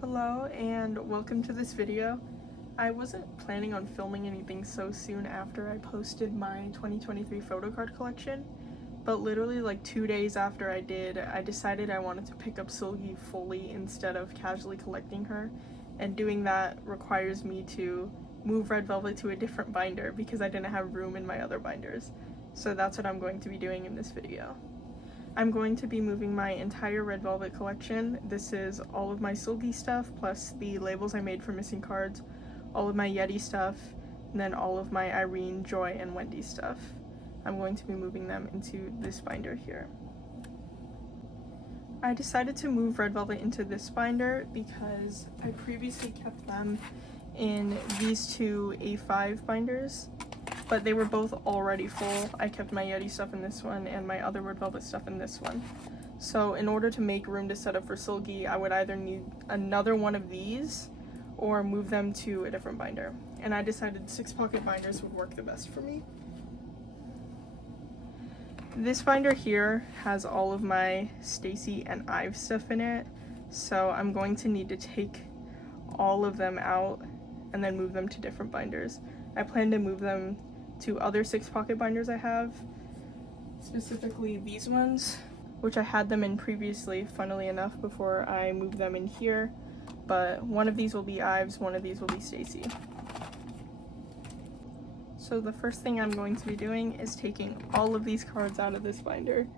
Hello and welcome to this video. I wasn't planning on filming anything so soon after I posted my 2023 photo card collection, but literally like 2 days after I did, I decided I wanted to pick up seulgi fully instead of casually collecting her, and doing that requires me to move red velvet to a different binder because I didn't have room in my other binders. So that's what I'm going to be doing in this video. I'm going to be moving my entire red velvet collection. This is all of my seulgi stuff, plus the labels I made for missing cards, all of my Yeri stuff, and then all of my Irene, Joy, and Wendy stuff. I'm going to be moving them into this binder here. I decided to move red velvet into this binder because I previously kept them in these two A5 binders, but they were both already full. I kept my Yeti stuff in this one and my other red velvet stuff in this one. So in order to make room to set up for seulgi, I would either need another one of these or move them to a different binder. And I decided 6-pocket binders would work the best for me. This binder here has all of my Stacey and Ive stuff in it, so I'm going to need to take all of them out and then move them to different binders. I plan to move them to other 6-pocket binders I have, specifically these ones, which I had them in previously, funnily enough, before I moved them in here, but one of these will be Ives, one of these will be Stacey. So the first thing I'm going to be doing is taking all of these cards out of this binder.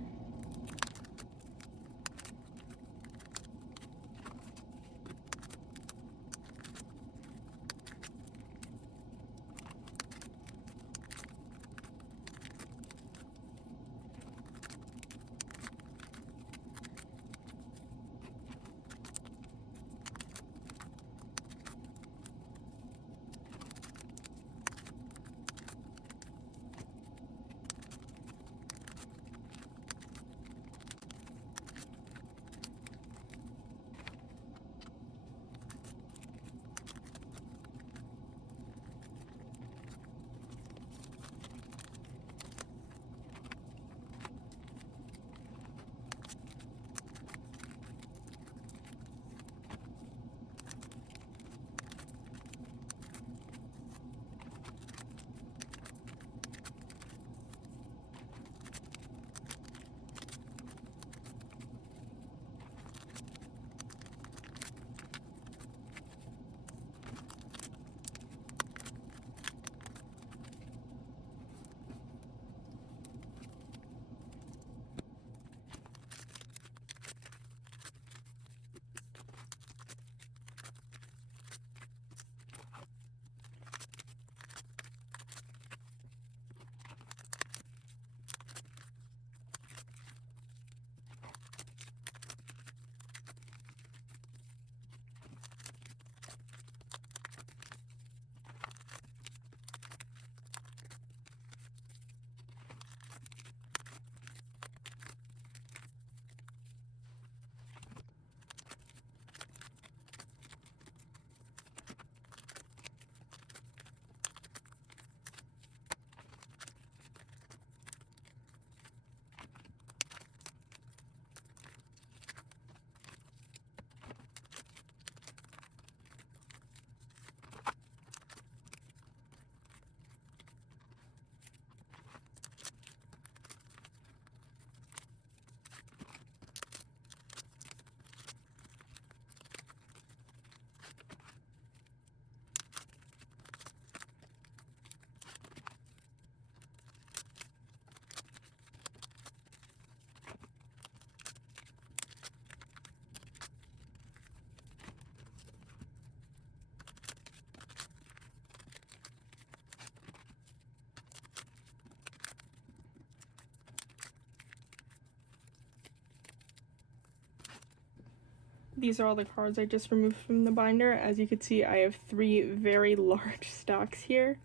These are all the cards I just removed from the binder. As you can see, I have 3 very large stacks here.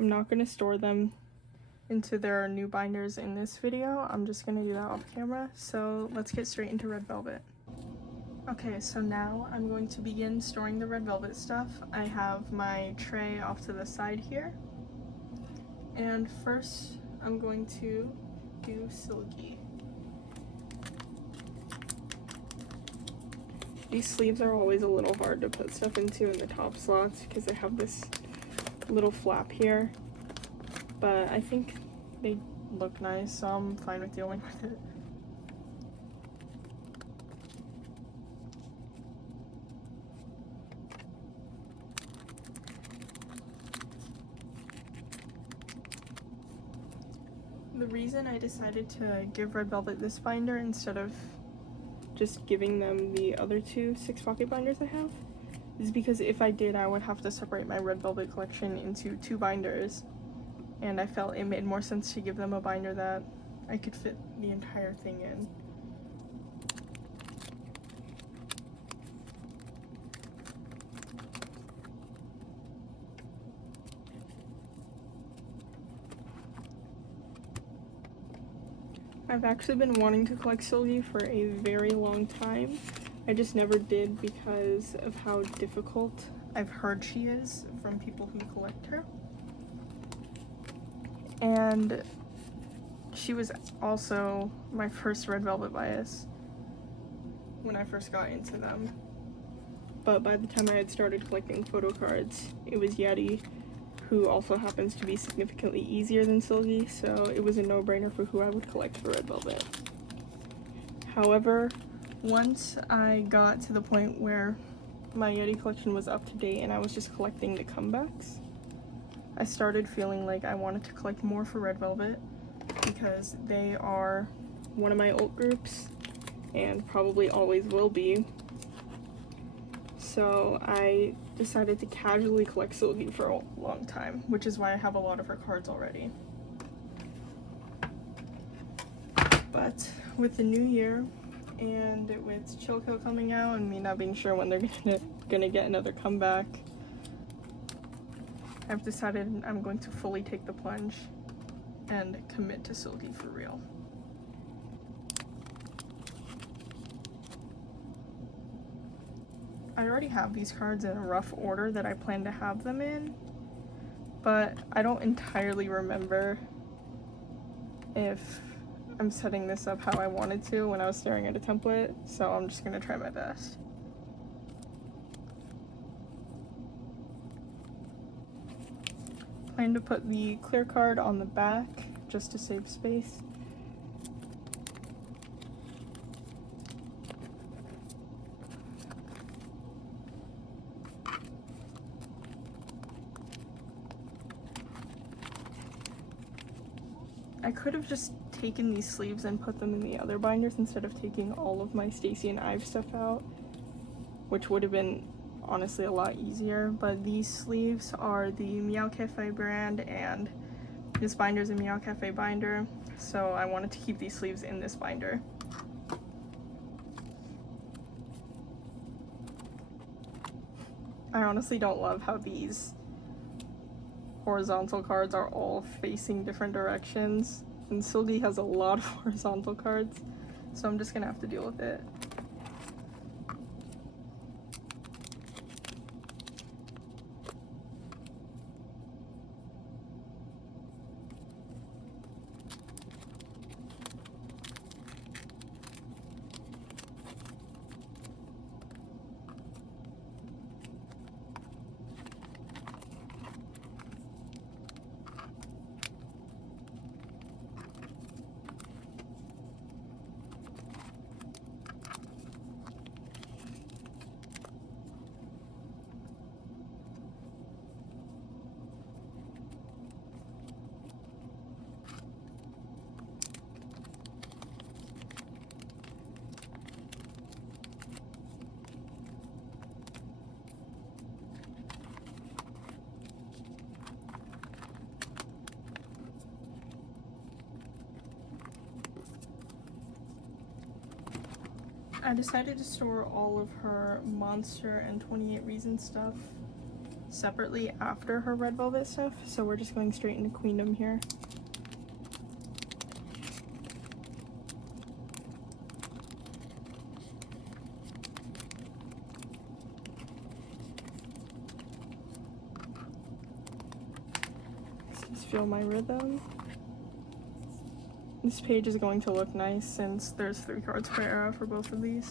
I'm not going to store them into their new binders in this video. I'm just going to do that off camera. So let's get straight into red velvet. Okay, so now I'm going to begin storing the red velvet stuff. I have my tray off to the side here. And first, I'm going to do seulgi. These sleeves are always a little hard to put stuff into in the top slots because they have this little flap here, but I think they look nice, so I'm fine with dealing with it. The reason I decided to give Red Velvet this binder instead of just giving them the other two 6 pocket binders I have is because if I did, I would have to separate my Red Velvet collection into 2 binders, and I felt it made more sense to give them a binder that I could fit the entire thing in. I've actually been wanting to collect seulgi for a very long time. I just never did because of how difficult I've heard she is from people who collect her. And she was also my first Red Velvet bias when I first got into them. But by the time I had started collecting photo cards, it was Yeri, who also happens to be significantly easier than seulgi, so it was a no-brainer for who I would collect for Red Velvet. However, once I got to the point where my Yeri collection was up to date and I was just collecting the comebacks, I started feeling like I wanted to collect more for Red Velvet because they are one of my alt groups and probably always will be. So I decided to casually collect seulgi for a long time, which is why I have a lot of her cards already. But with the new year and with Chilko coming out and me not being sure when they're gonna get another comeback, I've decided I'm going to fully take the plunge and commit to seulgi for real. I already have these cards in a rough order that I plan to have them in, but I don't entirely remember if I'm setting this up how I wanted to when I was staring at a template, so I'm just gonna try my best. Plan to put the clear card on the back just to save space. I could have just taken these sleeves and put them in the other binders instead of taking all of my Stacey and Ive stuff out, which would have been honestly a lot easier, but these sleeves are the Meow Cafe brand and this binder is a Meow Cafe binder, so I wanted to keep these sleeves in this binder. I honestly don't love how these horizontal cards are all facing different directions, and seulgi has a lot of horizontal cards, so I'm just gonna have to deal with it. I decided to store all of her Monster and 28 Reasons stuff separately after her Red Velvet stuff, so we're just going straight into Queendom here. Just feel my rhythm. This page is going to look nice since there's 3 cards per era for both of these.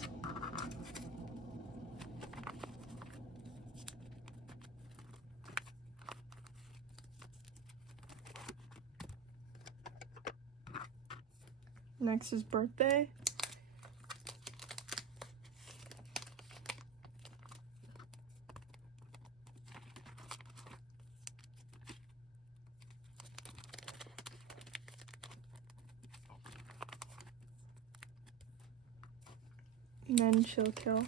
Next is birthday. And then chill kill.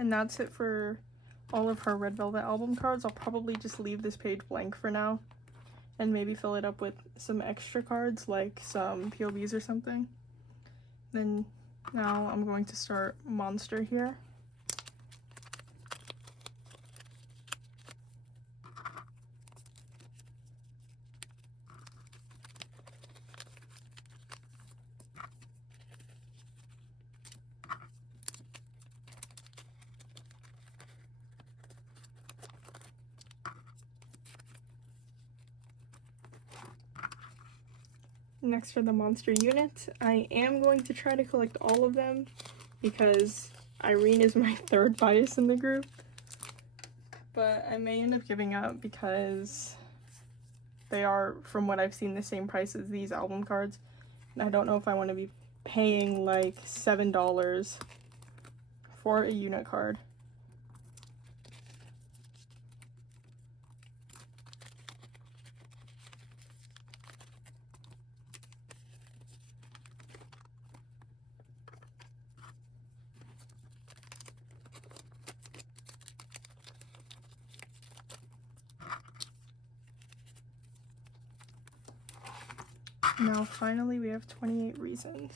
And that's it for all of her Red Velvet album cards. I'll probably just leave this page blank for now and maybe fill it up with some extra cards like some POVs or something. Then now I'm going to start Monster here. Next for the monster unit, I am going to try to collect all of them because Irene is my third bias in the group, but I may end up giving up because they are, from what I've seen, the same price as these album cards, and I don't know if I want to be paying like $7 for a unit card. Now finally we have 28 reasons.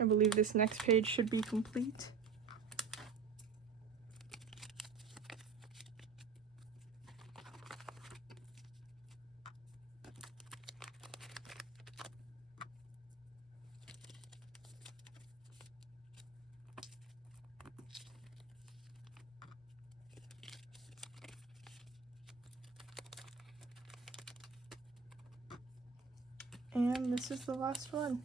I believe this next page should be complete. And this is the last one.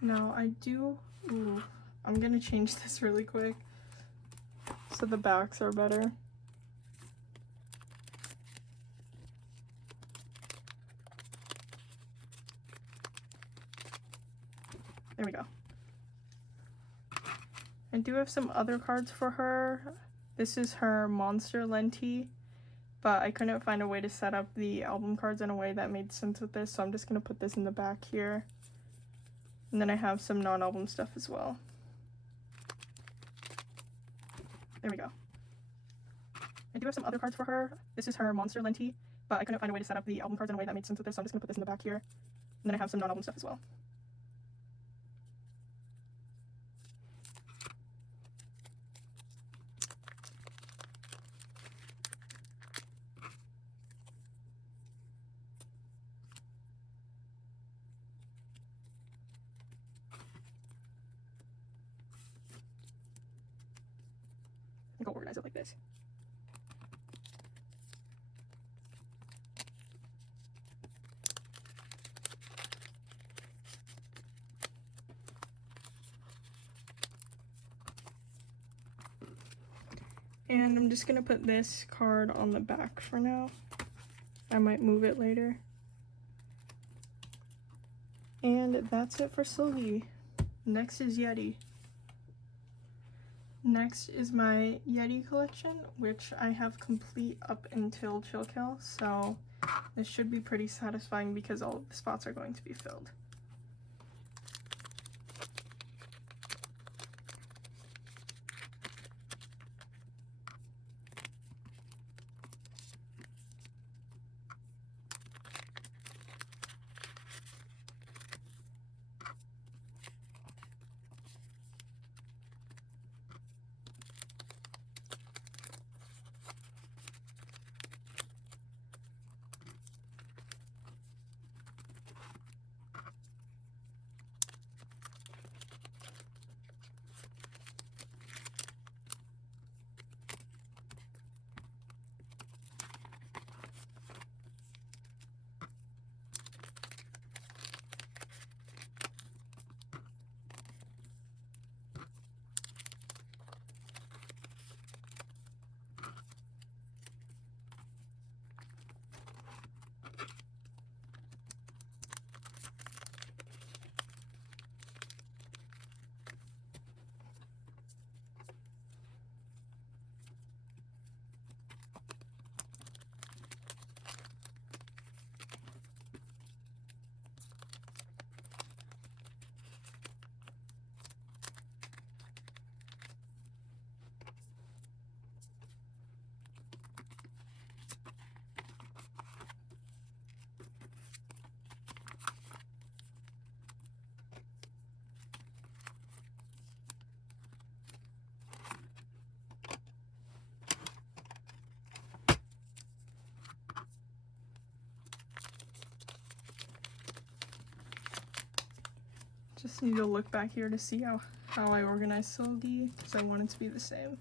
Now I'm gonna change this really quick so the backs are better. There we go. I do have some other cards for her. This is her Monster Lenti, but I couldn't find a way to set up the album cards in a way that made sense with this, so I'm just gonna put this in the back here. And then I have some non-album stuff as well. There we go. I do have some other cards for her. This is her Monster Lenti, but I couldn't find a way to set up the album cards in a way that made sense with this, so I'm just gonna put this in the back here. And then I have some non-album stuff as well. Go organize it like this. And I'm just gonna put this card on the back for now. I might move it later. And that's it for seulgi. Next is yeri. Next is my yeri collection, which I have complete up until chill kill, so this should be pretty satisfying because all of the spots are going to be filled. Just need to look back here to see how I organize seulgi, because I want it to be the same.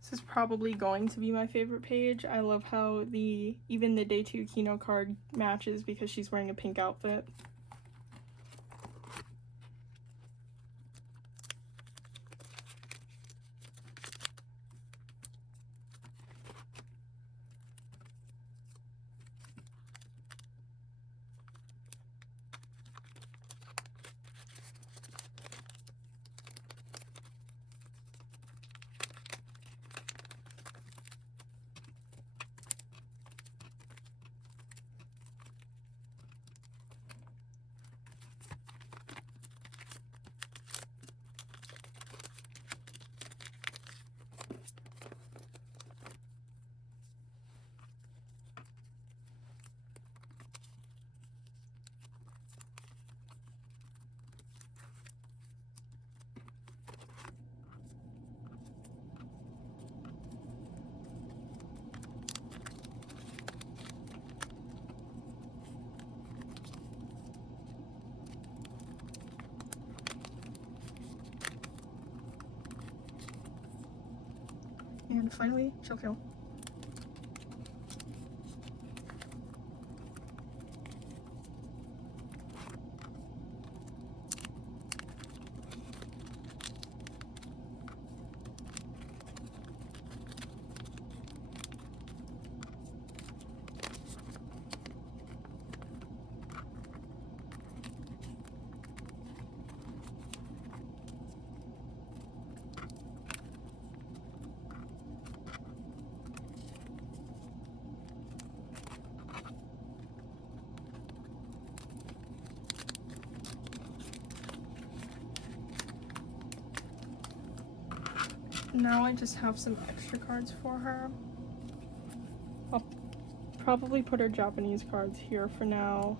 This is probably going to be my favorite page. I love how even the day 2 Kino card matches because she's wearing a pink outfit. And finally, chill kill. Now I just have some extra cards for her. I'll probably put her Japanese cards here for now.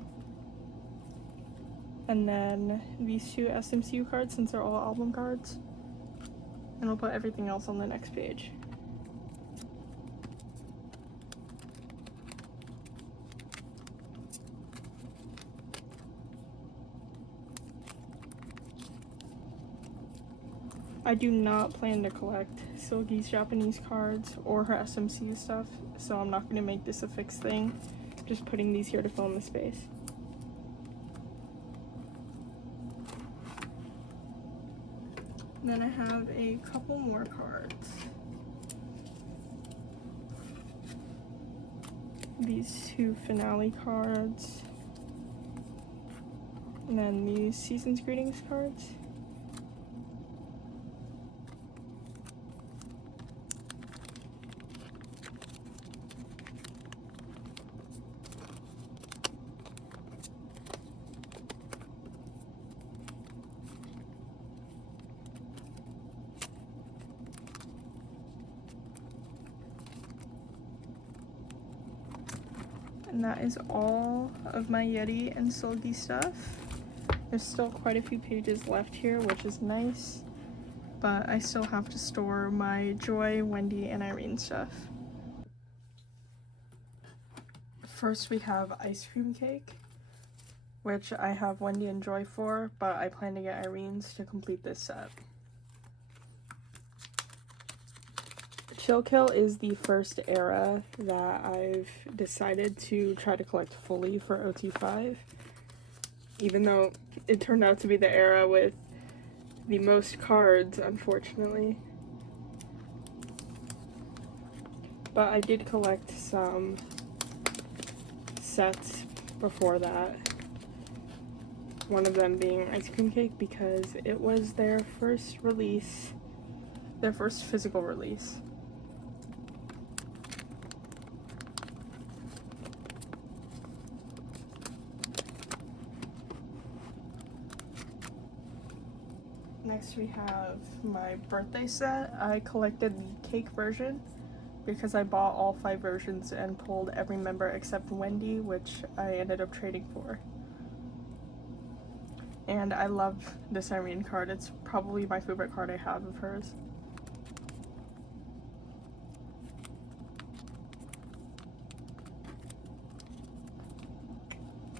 And then these two SMCU cards, since they're all album cards. And I'll put everything else on the next page. I do not plan to collect Seulgi's Japanese cards or her SMCU stuff, so I'm not going to make this a fixed thing. Just putting these here to fill in the space. Then I have a couple more cards. These two finale cards. And then these season's greetings cards. And that is all of my Yeri and seulgi stuff. There's still quite a few pages left here, which is nice, but I still have to store my Joy, Wendy, and Irene stuff. First we have Ice Cream Cake, which I have Wendy and Joy for, but I plan to get Irene's to complete this set. Chill Kill is the first era that I've decided to try to collect fully for OT5, even though it turned out to be the era with the most cards, unfortunately. But I did collect some sets before that, one of them being Ice Cream Cake because it was their first release, their first physical release. Next we have my birthday set. I collected the cake version because I bought all 5 versions and pulled every member except Wendy, which I ended up trading for. And I love this Irene card. It's probably my favorite card I have of hers.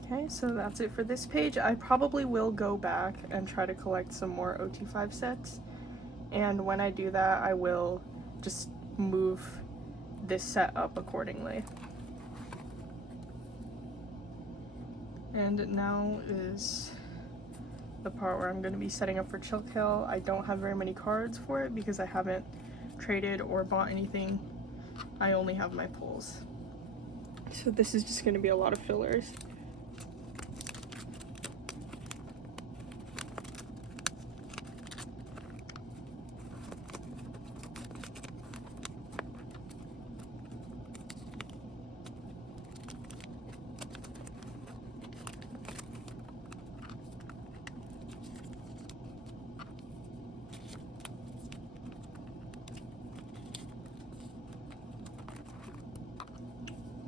Okay, so that's it for this page. I probably will go back and try to collect some more OT5 sets, and when I do that I will just move this set up accordingly. And now is the part where I'm going to be setting up for Chill Kill. I don't have very many cards for it because I haven't traded or bought anything. I only have my pulls. So this is just going to be a lot of fillers.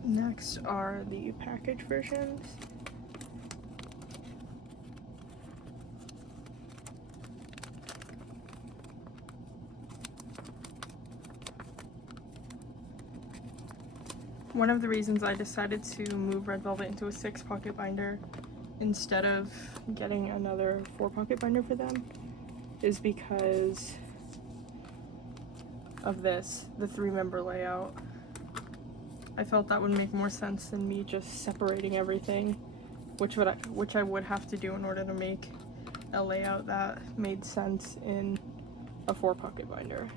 Next are the package versions. One of the reasons I decided to move Red Velvet into a 6 pocket binder instead of getting another 4 pocket binder for them is because of this, the 3-member layout. I felt that would make more sense than me just separating everything, which I would have to do in order to make a layout that made sense in a 4 pocket binder.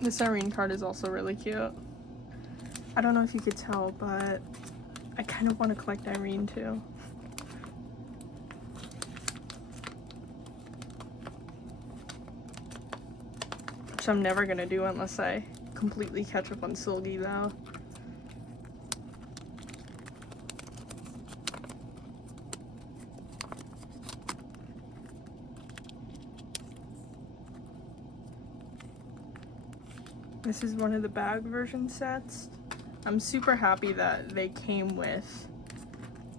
This Irene card is also really cute. I don't know if you could tell, but I kind of want to collect Irene too. Which I'm never gonna do unless I completely catch up on seulgi though. This is one of the bag version sets. I'm super happy that they came with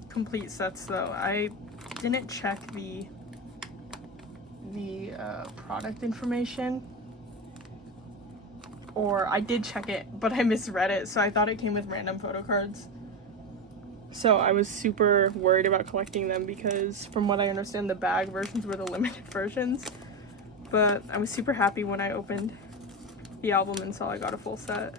complete sets though. I didn't check the product information, or I did check it but I misread it, so I thought it came with random photo cards. So I was super worried about collecting them because from what I understand the bag versions were the limited versions, but I was super happy when I opened the album and saw I got a full set.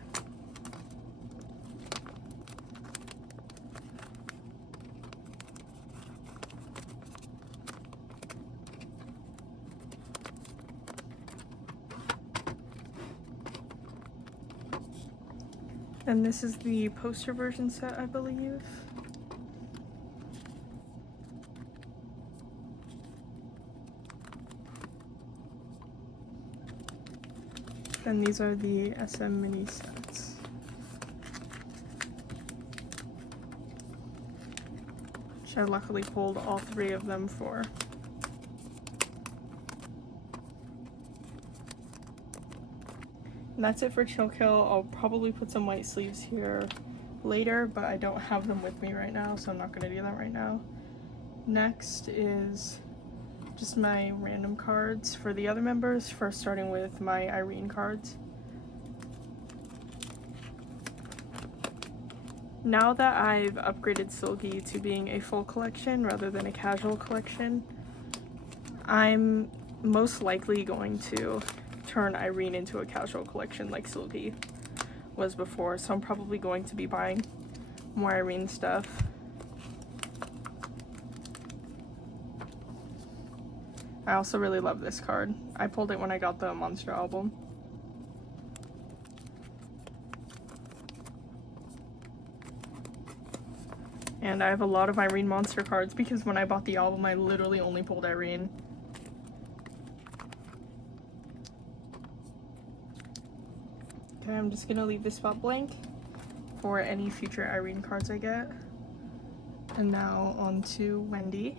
And this is the poster version set, I believe. And these are the SM mini sets. Which I luckily pulled all 3 of them for. And that's it for Chill Kill. I'll probably put some white sleeves here later, but I don't have them with me right now, so I'm not gonna do that right now. Next is just my random cards for the other members, first starting with my Irene cards. Now that I've upgraded seulgi to being a full collection rather than a casual collection, I'm most likely going to turn Irene into a casual collection like seulgi was before, so I'm probably going to be buying more Irene stuff. I also really love this card. I pulled it when I got the Monster album. And I have a lot of Irene Monster cards because when I bought the album I literally only pulled Irene. Okay, I'm just gonna leave this spot blank for any future Irene cards I get. And now on to Wendy.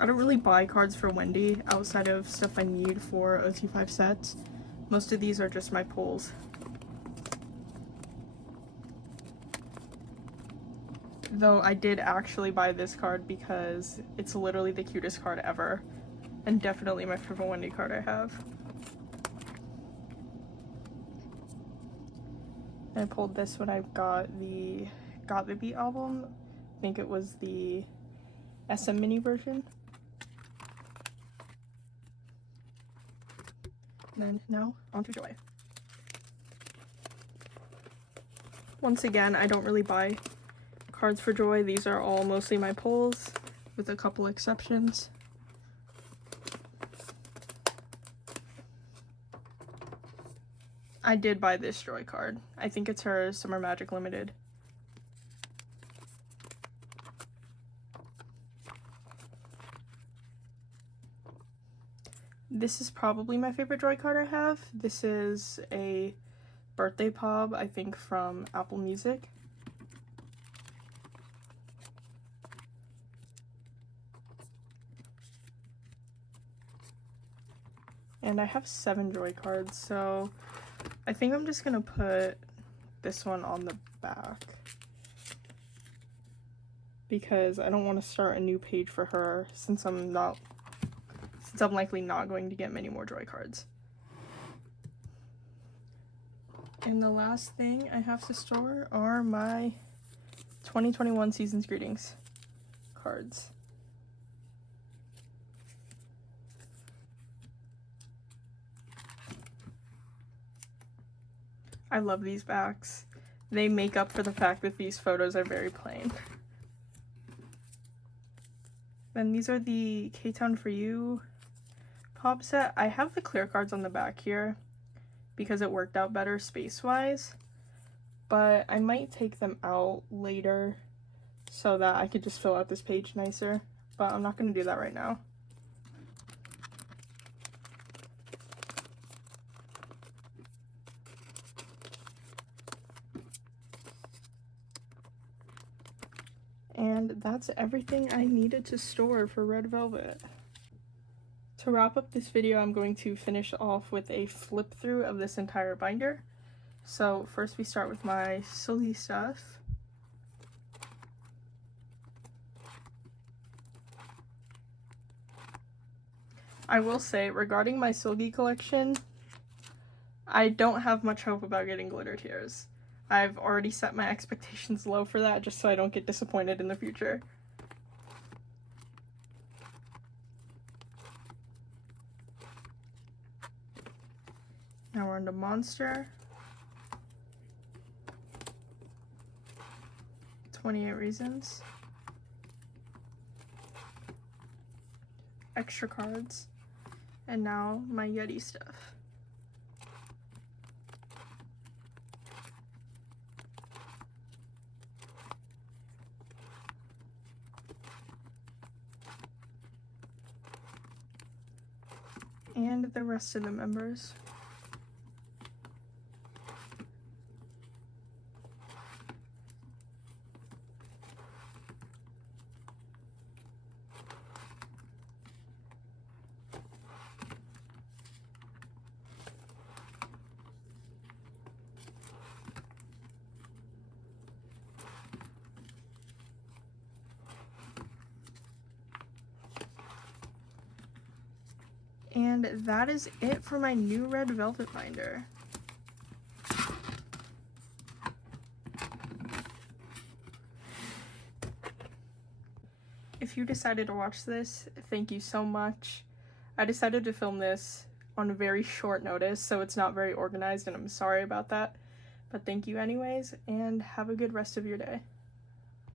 I don't really buy cards for Wendy outside of stuff I need for OT5 sets. Most of these are just my pulls. Though I did actually buy this card because it's literally the cutest card ever. And definitely my favorite Wendy card I have. I pulled this when I got the Beat album. I think it was the SM mini version. And then now on to Joy. Once again, I don't really buy cards for Joy. These are all mostly my pulls with a couple exceptions. I did buy this Joy card. I think it's her Summer Magic Limited. This is probably my favorite Joy card I have. This is a birthday pop, I think from Apple Music. And I have 7 Joy cards, so I think I'm just gonna put this one on the back because I don't want to start a new page for her since I'm likely not going to get many more Joy cards. And the last thing I have to store are my 2021 Season's Greetings cards. I love these backs. They make up for the fact that these photos are very plain. Then these are the K-Town For You pop set. I have the clear cards on the back here because it worked out better space-wise, but I might take them out later so that I could just fill out this page nicer, but I'm not going to do that right now. And that's everything I needed to store for Red Velvet. To wrap up this video, I'm going to finish off with a flip through of this entire binder. So first we start with my seulgi stuff. I will say, regarding my seulgi collection, I don't have much hope about getting glitter tears. I've already set my expectations low for that just so I don't get disappointed in the future. Now we're into Monster. 28 Reasons. Extra cards. And now my Yeri stuff. And the rest of the members. And that is it for my new red velvet binder. If you decided to watch this, thank you so much. I decided to film this on a very short notice, so it's not very organized, and I'm sorry about that. But thank you anyways, and have a good rest of your day.